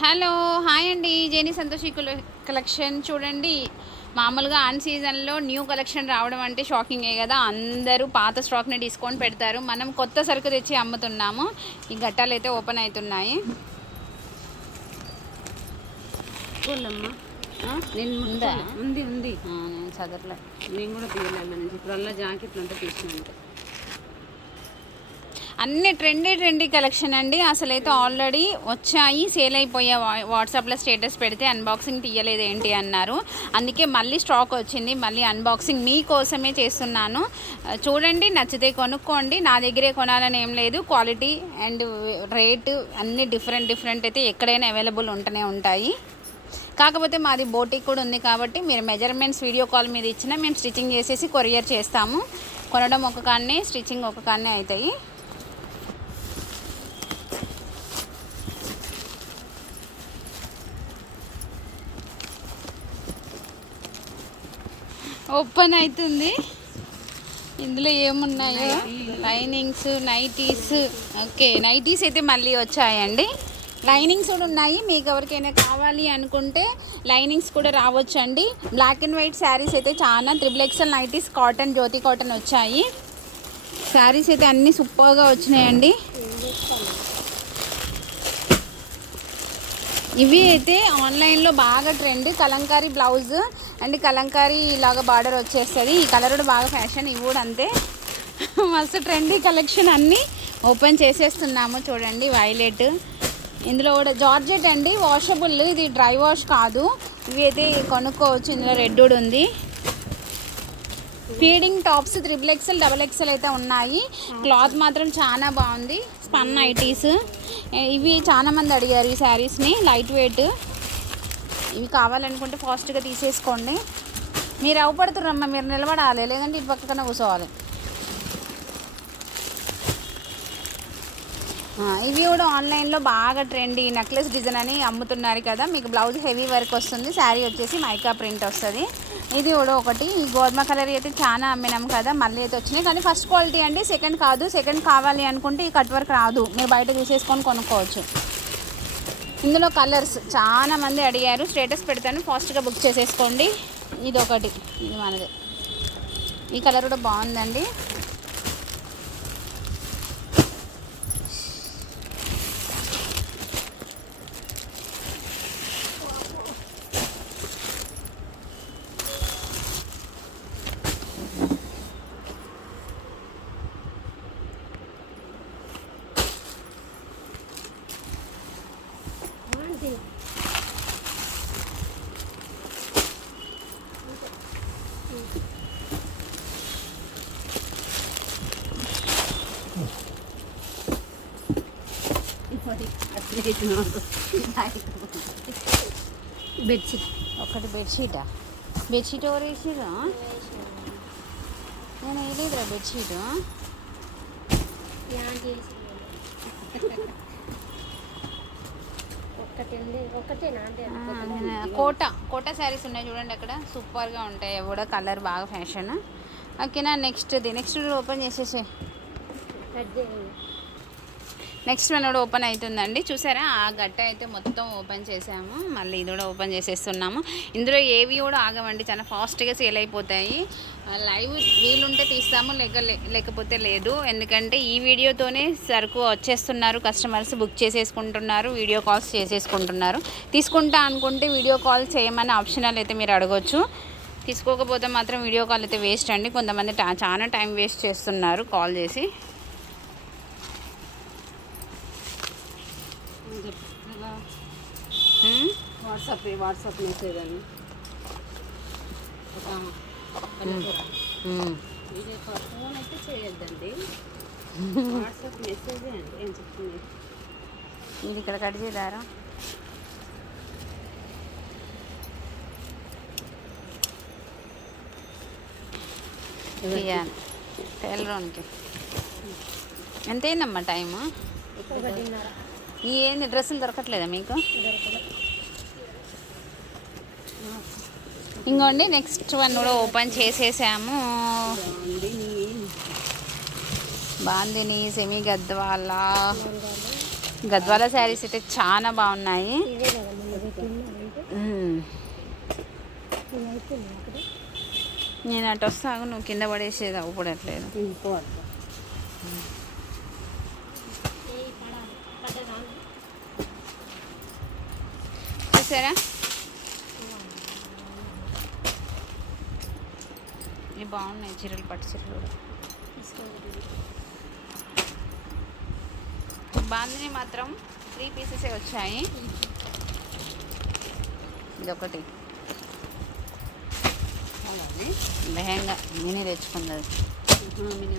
Hello hi అండి. జేని సంతోషి కుల- collection చూడండి. మామూలుగా ఆన్ సీజన్లో న్యూ కలెక్షన్ రావడం అంటే షాకింగే కదా. అందరూ పాత స్టాక్ని డిస్కౌంట్ పెడతారు. మనం కొత్త సరుకు తెచ్చి అమ్ముతున్నాము. ఈ గట్టాలు అయితే ఓపెన్ అవుతున్నాయి. నేను ఉందా? ఉంది. నేను చదవలే నేను కూడా తీయలేము నుంచి. ఇప్పుడు అలా జాకెట్లు అంతా తీసినాను. అన్ని ట్రెండీ ట్రెండీ కలెక్షన్ అండి. అసలైతే ఆల్రెడీ వచ్చాయి. సేల్ అయిపోయా వాట్సాప్లో స్టేటస్ పెడితే అన్బాక్సింగ్ తీయలేదు ఏంటి అన్నారు. అందుకే మళ్ళీ స్టాక్ వచ్చింది. మళ్ళీ అన్బాక్సింగ్ మీకోసమే చేస్తున్నాను. చూడండి నచ్చితే కొనుక్కోండి. నా దగ్గరే కొనాలని ఏం లేదు. క్వాలిటీ అండ్ రేటు అన్ని డిఫరెంట్ డిఫరెంట్ అయితే ఎక్కడైనా అవైలబుల్ ఉంటూనే ఉంటాయి. కాకపోతే మాది బోటిక్ కూడా ఉంది కాబట్టి మీరు మెజర్మెంట్స్ వీడియో కాల్ మీద ఇచ్చినా మేము స్టిచ్చింగ్ చేసేసి కొరియర్ చేస్తాము. కొనడం ఒక కాన్నే స్టిచ్చింగ్ ఒక కాన్నే అవుతాయి. ఓపెన్ అవుతుంది. ఇందులో ఏమున్నాయో? Linings nighties. ఓకే నైటీస్ అయితే మళ్ళీ వచ్చాయండి. లైనింగ్స్ కూడా ఉన్నాయి. మీకు ఎవరికైనా కావాలి అనుకుంటే లైనింగ్స్ కూడా రావచ్చండి. బ్లాక్ అండ్ వైట్ శారీస్ అయితే చాలా triple XL nighties cotton Jyothi cotton వచ్చాయి. శారీస్ అయితే అన్నీ సూపర్గా వచ్చినాయండి. ఇవి అయితే ఆన్లైన్లో బాగా trend kalamkari blouse and kalamkari ఇలాగ బార్డర్ వచ్చేస్తుంది. ఈ కలర్ కూడా బాగా ఫ్యాషన్ ఇవి కూడా అంతే. మస్తు ట్రెండీ కలెక్షన్ అన్నీ ఓపెన్ చేసేస్తున్నాము చూడండి వైలెట్ ఇందులో కూడా జార్జెట్ అండి వాషబుల్ ఇది డ్రై వాష్ కాదు. ఇవి అయితే కొనుక్కోవచ్చు. ఇందులో రెడ్ కూడా ఉంది. Feeding tops triple XL double XL అయితే ఉన్నాయి. క్లాత్ మాత్రం చాలా బాగుంది. స్పన్ ఐటీస్ ఇవి చాలా మంది అడిగారు ఈ శారీస్ని. Light weight. ఇవి కావాలనుకుంటే ఫాస్ట్గా తీసేసుకోండి. మీరు అవపడుతురమ్మా మీరు నిలబడాలి. లేదంటే ఇటు పక్కన కూర్చోవాలి. ఇవి కూడా ఆన్లైన్లో బాగా ట్రెండ్ ఈ నెక్లెస్ డిజైన్ అని అమ్ముతున్నారు కదా. మీకు బ్లౌజ్ హెవీ వర్క్ వస్తుంది. శారీ వచ్చేసి మైకా ప్రింట్ వస్తుంది. ఇది కూడా ఒకటి. ఈ గోధుమ కలర్ అయితే చాలా అమ్మినాం కదా. మళ్ళీ అయితే వచ్చినాయి. కానీ ఫస్ట్ క్వాలిటీ అండి సెకండ్ కాదు. సెకండ్ కావాలి అనుకుంటే ఈ కట్ వర్క్ రాదు. మీరు బయట తీసేసుకొని కొనుక్కోవచ్చు. ఇందులో కలర్స్ చాలా మంది అడిగారు. స్టేటస్ పెడతాను. ఫాస్ట్గా బుక్ చేసేసుకోండి. ఇది ఒకటి ఇది మనది. ఈ కలర్ కూడా బాగుందండి. బెడ్షీట్. ఒకటి బెడ్షీటా? బెడ్షీట్ ఎవరు వేసిరా నేను వేయలేదురా బెడ్షీట్. కోట కోట శారీస్ ఉన్నాయి చూడండి అక్కడ. సూపర్గా ఉంటాయి. కూడా కలర్ బాగా ఫ్యాషన్. ఓకేనా నెక్స్ట్ది నెక్స్ట్ ఓపెన్ చేసేసే. నెక్స్ట్ వన్ కూడా ఓపెన్ అవుతుందండి. చూసారా? ఆ గట్ట అయితే మొత్తం ఓపెన్ చేసాము. మళ్ళీ ఇది కూడా ఓపెన్ చేసేస్తున్నాము. ఇందులో ఏవి కూడా ఆగవండి. చాలా ఫాస్ట్గా సేల్ అయిపోతాయి. లైవ్ వీలుంటే తీస్తాము. లేక లే- లేకపోతే లేదు. ఎందుకంటే ఈ వీడియోతోనే సరుకు వచ్చేస్తున్నారు. కస్టమర్స్ బుక్ చేసేసుకుంటున్నారు. వీడియో కాల్స్ చేసేసుకుంటున్నారు. తీసుకుంటా అనుకుంటే వీడియో కాల్ చేయమని ఆప్షనల్ అయితే మీరు అడగొచ్చు. తీసుకోకపోతే మాత్రం వీడియో కాల్ అయితే వేస్ట్ అండి. కొంతమంది చాలా టైం వేస్ట్ చేస్తున్నారు కాల్ చేసి. వాట్సాప్ వాట్సాప్ మెసేజ్ అని. ఫోన్ అయితే చేయొద్దండి. వాట్సాప్ మెసేజ్ అండి. ఏం చెప్తుంది? ఇది ఇక్కడ కట్ చేయదారా తీయాలి టైలర్కి ఎంత అయిందమ్మా టైము? ఈ ఏంది డ్రెస్సులు దొరకట్లేదా మీకు? ఇంకోండి నెక్స్ట్ వన్ కూడా ఓపెన్ చేసేసాము. బాగుంది నీ బాందిని సెమీ గద్వాల. గద్వాల శారీస్ అయితే చాలా బాగున్నాయి. నేను అటు వస్తాను నువ్వు కింద పడేసేది అవ్వడట్లేదు చూసారా? ఇవి బాగున్నాయి చీరలు పట్టు చీరలు బాందిని మాత్రం త్రీ పీసెసే వచ్చాయి. ఇదొకటి. అలాగే. లెహంగా మినీ తెచ్చుకుంది. మినీ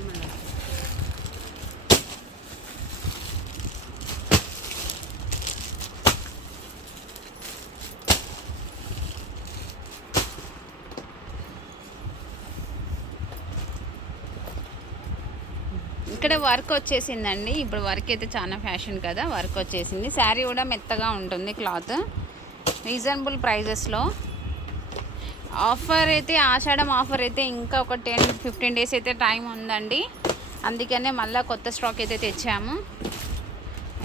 ఇక్కడ వర్క్ వచ్చేసిందండి. ఇప్పుడు వర్క్ అయితే చాలా ఫ్యాషన్ కదా వర్క్ వచ్చేసింది. శారీ కూడా మెత్తగా ఉంటుంది క్లాత్. రీజనబుల్ ప్రైజెస్లో. ఆఫర్ అయితే ఆషాఢం ఆఫర్ అయితే ఇంకా ఒక టెన్ ఫిఫ్టీన్ డేస్ అయితే టైం ఉందండి. అందుకనే మళ్ళీ కొత్త స్టాక్ అయితే తెచ్చాము.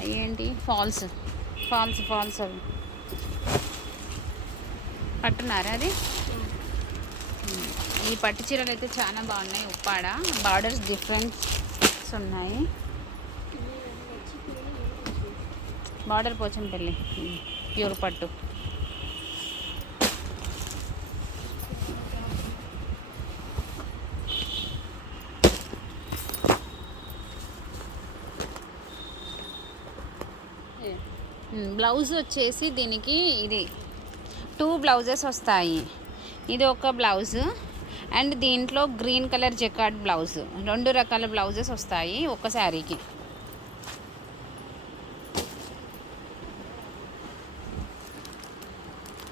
అయ్యేంటి? ఫాల్స్. ఫాల్స్ ఫాల్స్ అవి. పట్టున్నారా అది? ఈ పట్టు చీరలు అయితే చాలా బాగున్నాయి. ఉప్పాడ. బార్డర్స్ డిఫరెన్స్ ఉన్నాయి. బార్డర్ పోచంపల్లి ప్యూర్ పట్టు. బ్లౌజ్ వచ్చేసి దీనికి ఇది. టూ బ్లౌజెస్ వస్తాయి. ఇది ఒక బ్లౌజ్. అండ్ దీంట్లో గ్రీన్ కలర్ జెకార్డ్ బ్లౌజ్. రెండు రకాల బ్లౌజెస్ వస్తాయి ఒక శారీకి.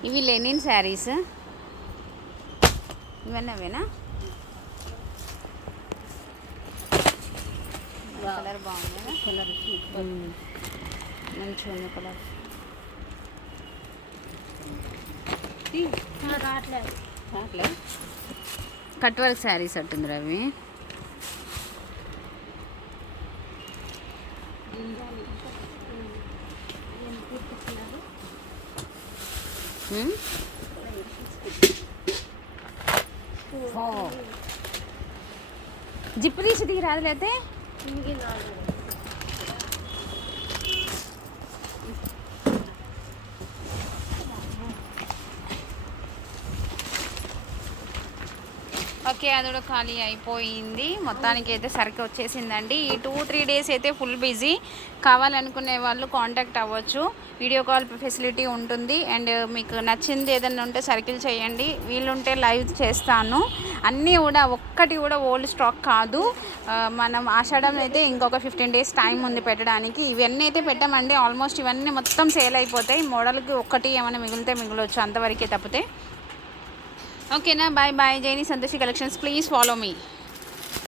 ఇవి లెనిన్ శారీస్. ఇవన్నీ అవేనా? కలర్ బాగుంది కలర్ మంచిగా ఉంది కలర్. రావట్లేదు. రావట్లే కట్ వర్క్ శారీస్ అట్టుంది రవి. జిప్పు తీసి దిగి రాదు లేతే అది కూడా ఖాళీ అయిపోయింది. మొత్తానికి అయితే సరికి వచ్చేసిందండి. ఈ టూ త్రీ డేస్ అయితే ఫుల్ బిజీ కావాలనుకునే వాళ్ళు కాంటాక్ట్ అవ్వచ్చు. వీడియో కాల్ ఫెసిలిటీ ఉంటుంది. అండ్ మీకు నచ్చింది ఏదైనా ఉంటే సర్కిల్ చేయండి. వీలుంటే లైవ్ చేస్తాను. అన్నీ కూడా ఒక్కటి కూడా ఓల్డ్ స్టాక్ కాదు. మనం ఆషాఢం అయితే ఇంకొక ఫిఫ్టీన్ డేస్ టైం ఉంది పెట్టడానికి. ఇవన్నీ అయితే పెట్టామండి. ఆల్మోస్ట్ ఇవన్నీ మొత్తం సేల్ అయిపోతాయి. మోడల్కి ఒక్కటి ఏమైనా మిగిలితే మిగిలొచ్చు అంతవరకే తప్పితే. ఓకేనా bye bye Jaini Santoshi collections please follow me